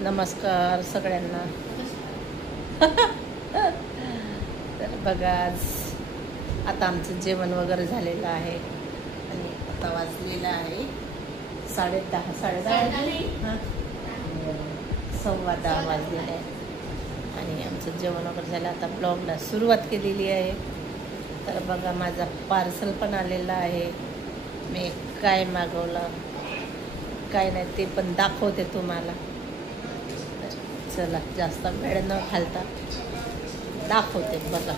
नमस्कार सगळ्यांना. तर बघा आज आता आमचं जेवण वगैरे झालेलं आहे आणि आता वाजलेलं आहे 10:30 10:15 वाजलेलं आहे आणि आमचं जेवण वगैरे झालं. आता ब्लॉगला सुरुवात केलेली आहे. तर बघा माझा पार्सल पण आलेला आहे. मी काय मागवलं काय नाही ते पण दाखवते तुम्हाला. चला जास्त वेळ न घालता दाखवते. बघा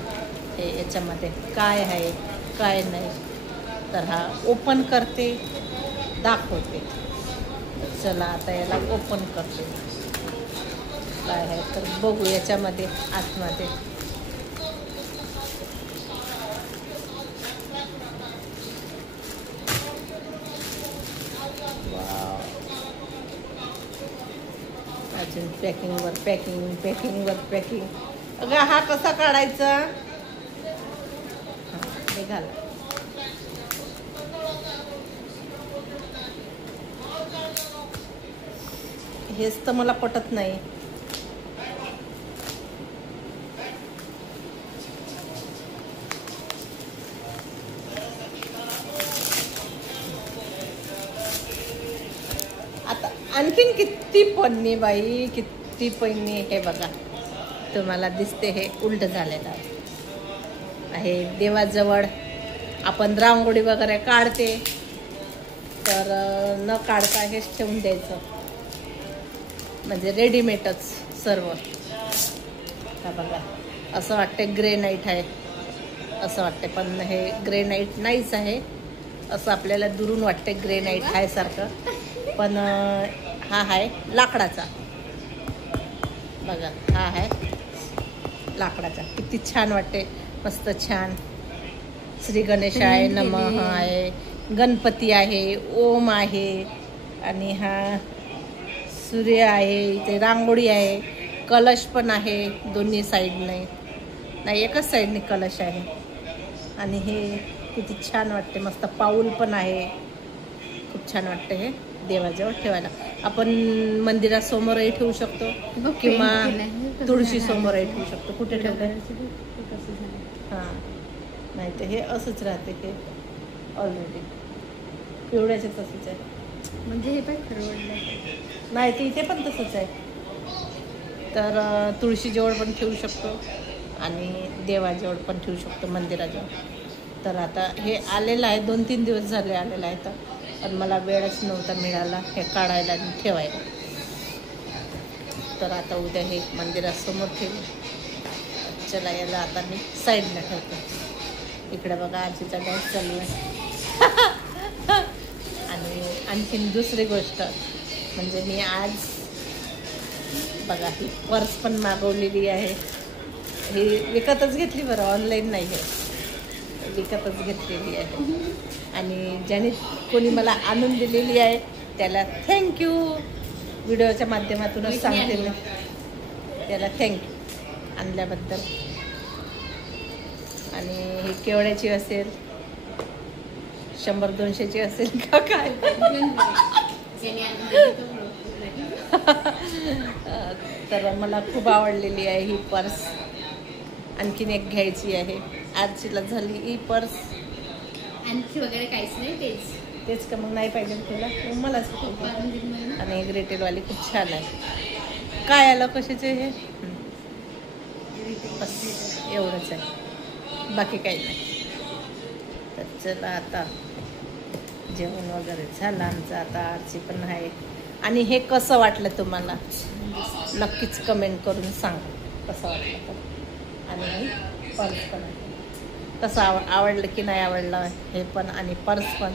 हे याच्यामध्ये काय आहे काय नाही. तर हा ओपन करते दाखवते. चला आता याला ओपन करते काय आहे तर बघू याच्यामध्ये आतमध्ये. अजून पॅकिंगवर पॅकिंग. अगं हा कसा काढायचा? हां निघाला. हेच तर मला पटत नाही. आता आणखीन किती पन्नी बाई किती पन्नी. हे बघा तुम्हाला दिसते हे उलट झालेलं आहे. देवाजवळ आपण रांगोळी वगैरे काढते तर न काढता हेच ठेवून द्यायचं म्हणजे रेडीमेडच सर्व. हा बघा असं वाटते ग्रेनाईट आहे असं वाटते पण हे ग्रेनाईट नाहीच आहे. असं आपल्याला दुरून वाटते ग्रेनाईट आहे सारखं पण हा आहे लाकडाचा. बघा हा आहे लाकडाचा. किती छान वाटते मस्त छान. श्री गणेशाय नमः आहे, गणपती आहे, ओम आहे आणि हा सूर्य आहे. इथे रांगोळी आहे, कलश पण आहे दोन्ही साईडने. नाही एकच साईडने कलश आहे. आणि हे किती छान वाटते मस्त पाऊल पण आहे. खूप छान वाटते हे देवाजवळ ठेवायला. आपण मंदिरासमोरही ठेवू शकतो किंवा तुळशी समोरही ठेवू शकतो. कुठे ठेवलं? हां नाही तर हे असंच राहते. हे ऑलरेडी पिवळ्याचे तसंच आहे म्हणजे हे पण खरवडलं नाही ते इथे पण तसंच आहे. तर तुळशीजवळ पण ठेवू शकतो आणि देवाजवळ पण ठेवू शकतो मंदिराजवळ. तर आता हे आलेलं आहे 2-3 दिवस झाले आलेलं आहे तर पण मला वेळच नव्हता मिळाला हे काढायला आणि ठेवायला. तर आता उद्या हे मंदिरासमोर ठेवू. चला याला आता मी साईडला ठेवतो. इकडे बघा आजीचा डान्स चालू आहे. आणि आणखीन दुसरी गोष्ट म्हणजे मी आज बघा ही पर्स पण मागवलेली आहे. ही विकतच घेतली बरं ऑनलाईन नाही आहे विकतच घेतलेली आहे. आणि ज्याने कोणी मला आणून दिलेली आहे त्याला थँक्यू. व्हिडिओच्या माध्यमातूनच सांगते मी त्याला थँक्यू आणल्याबद्दल. आणि ही केवढ्याची असेल 100-200ची असेल का काय तर मला खूप आवडलेली आहे ही पर्स. आणखीन एक घ्यायची आहे. आजीला झाली ही पर्स. आणखी वगैरे काहीच नाही तेच का मग नाही पाहिजे तुला मलाच. आणि ग्रेटेडवाली खूप छान आहे. काय आलं कशाचे हे बस एवढंच आहे बाकी काही नाही. तर चला आता जेवण वगैरे झालं आमचं. आता आरची पण आहे. आणि हे कसं वाटलं तुम्हाला नक्कीच कमेंट करून सांगा कसं वाटलं तर. आणि पर्स पण आहे कसं आवडलं की नाही आवडलं हे पण. आणि पर्स पण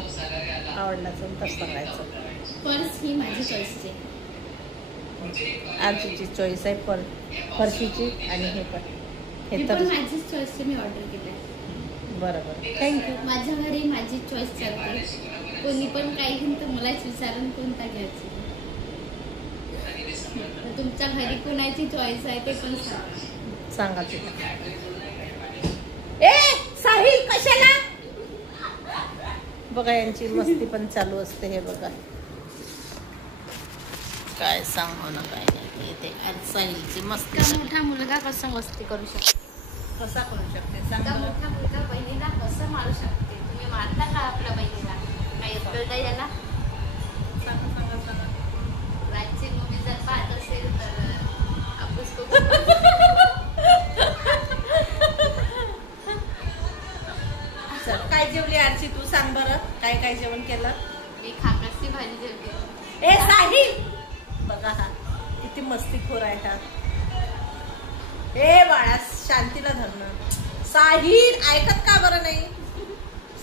आवडलं असेल तर सांगायचं. पर्स ही माझी चॉईस आहे. आजीची चॉईस आहे पर्शीची. आणि हे पण हे तर माझीच चॉईस मी ऑर्डर केलं आहे. बरोबर थँक्यू. माझ्या घरी माझी चॉईस चालते. कोणी पण काही घेऊन तर मलाच विचारून कोणता घ्यायचा. तुमच्या घरी कोणाची चॉईस आहे ते पण सांगा तुला. ए साहिल कशाला बघा यांची मस्ती पण चालू असते. हे बघा काय सांगू ना काय नाही. येते आणि साहिलची मस्ती इतका मोठा मुलगा कसा मस्ती करू शकतो? कसा करू शकते सांग इतका बरं. मोठा मुलगा बहिणीला कसं मारू शकते? तुम्ही मारता का आपल्या बहिणीला? काही कळतं याला? सांगा. राजची मूवी जर पाहत असेल तर आपण उसको चल, काय जेवली आरची तू सांग बरं. काय जेवण केलं? मी खाकरची भाजी जेवली. ए साहिल बघा हा किती मस्तीखोर आहे हा. ए बाळा शांतीला धरणं. साहिल ऐकत का बरं नाही?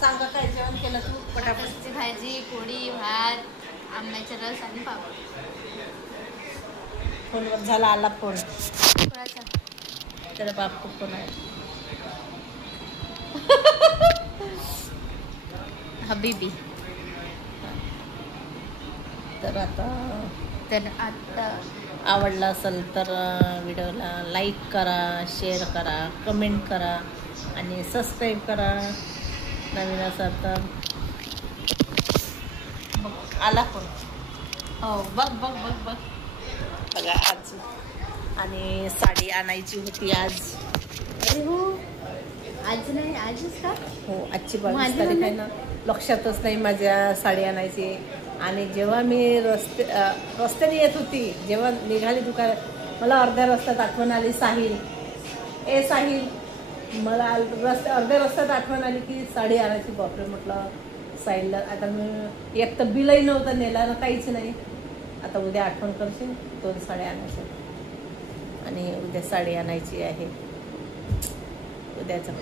सांगा काय जेवण केलं तू पटापट. खाकरची भाजी, पोळी, भात, आंब्याचा रस आणि पापड. फोनवर झाला आला फोन. कोणाचा? त्याला बाप खूप फोन आहे. हबीबी. तर आता तर आता आवडला असेल तर व्हिडिओला लाईक करा, शेअर करा, कमेंट करा आणि सबस्क्राईब करा. नवीन असेल तर बघ आला फोन. हो बघ बघा आज. आणि साडी आणायची होती आज. अरे हो, आज नाही, आजच का? हो आजची 22 माझी तारीख आहे पण ना. लक्षातच नाही माझ्या साडी आणायची. आणि जेव्हा मी रस्त्याने येत होती, जेव्हा निघाली दुकानात, मला अर्ध्या रस्त्यात आठवण आली साहिल. ए साहिल, मला अर्ध्या रस्त्यात आठवण आली की साडी आणायची. बापरे म्हटलं साहिलला आता मी एक तर बिलही नव्हतं नेला ना, काहीच नाही. आता उद्या आठवण करशील 2 साड्या आणायच्या. आणि उद्या साडी आणायची आहे उद्याचं.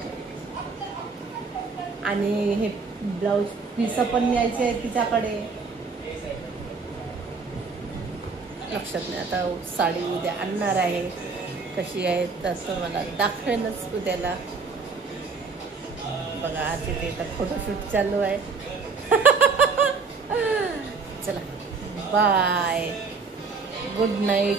आणि हे ब्लाऊज पीस पण न्यायचे आहे तिच्याकडे. लक्षात नाही आता. साडी उद्या आणणार आहे. कशी आहे तसं मला दाखवेनच उद्याला. बघा आज इथे तर फोटोशूट चालू आहे. चला बाय, गुड नाईट.